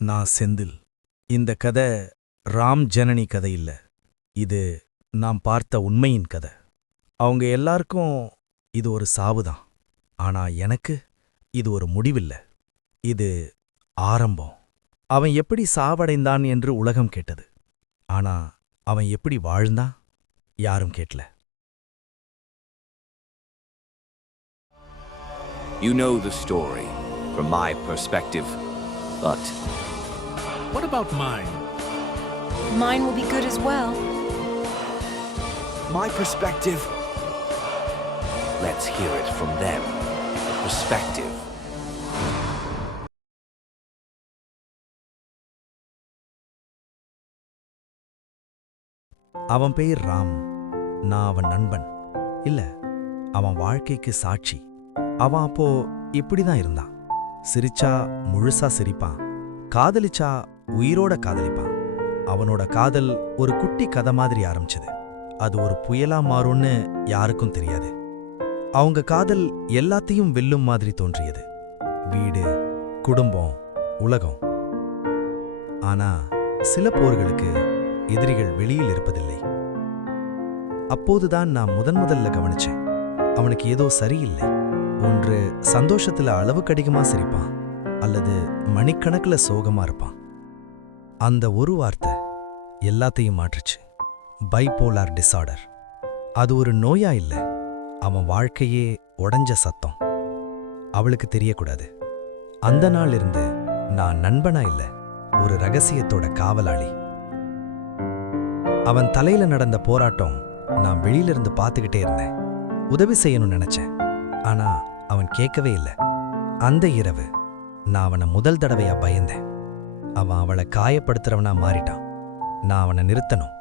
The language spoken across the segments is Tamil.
நான் செந்தில். இந்த கதை ராம் ஜனனி கதை இல்ல. இது நாம் பார்த்த உண்மையின் கதை. அவங்க எல்லாருக்கும் இது ஒரு சாவுதான். ஆனா எனக்கு இது ஒரு முடிவில்ல. இது ஆரம்பம். அவன் எப்படி சாவடைந்தான் என்று உலகம் கேட்டது. ஆனா அவன் எப்படி வாழ்ந்தான் யாரும் கேட்கல. You know the story from my perspective, but What about mine? Mine will be good as well. my perspective? Let's hear it from them. The perspective. அவன் பேர் ராம். நான் அவன் நண்பன் இல்ல, அவன் வாழ்க்கைக்கு சாட்சி. அவன் அப்போ இப்படிதான் இருந்தான். சிரிச்சா முழுசா சிரிப்பான், காதலிச்சா உயிரோட காதலிப்பான். அவனோட காதல் ஒரு குட்டி கதை மாதிரி ஆரம்பிச்சது. அது ஒரு புயலா மாறும்னு யாருக்கும் தெரியாது. அவங்க காதல் எல்லாத்தையும் வெல்லும் மாதிரி தோன்றியது. வீடு, குடும்பம், உலகம். ஆனா சில போர்களுக்கு எதிரிகள் வெளியில் இருப்பதில்லை. அப்போதுதான் நான் முதல்ல கவனிச்சேன், அவனுக்கு ஏதோ சரியில்லை. ஒன்று சந்தோஷத்துல அளவுக்கு அதிகமா சிரிப்பான், அல்லது மணிக்கணக்கில் சோகமா இருப்பான். அந்த ஒரு வார்த்தை எல்லாத்தையும் மாற்றுச்சு. Bipolar disorder. அது ஒரு நோயா இல்ல, அவன் வாழ்க்கையே உடைஞ்ச சத்தம். அவளுக்கு தெரியக்கூடாது. அந்த நாள் இருந்து நான் நண்பனா இல்ல, ஒரு ரகசியத்தோட காவலாளி. அவன் தலையில நடந்த போராட்டம் நான் வெளியிலிருந்து பார்த்துக்கிட்டே இருந்தேன். உதவி செய்யணும்னு நினைச்சேன், ஆனா அவன் கேட்கவே இல்லை. அந்த இரவு நான் அவனை முதல் தடவையா பயந்தேன். அவன் அவளை காயப்படுத்துறவனா மாறிட்டான். நான் அவனை நிறுத்தணும்,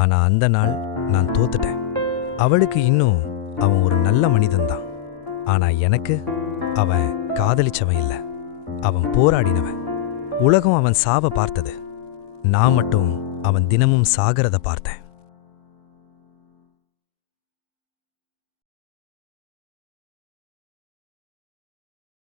ஆனா அந்த நாள் நான் தோத்துட்டேன். அவளுக்கு இன்னும் அவன் ஒரு நல்ல மனிதன்தான், ஆனா எனக்கு அவன் காதலிச்சவன் இல்ல, அவன் போராடினவன். உலகம் அவன் சாவ பார்த்தது, நான் மட்டும் அவன் தினமும் சாகிறத பார்த்தேன்.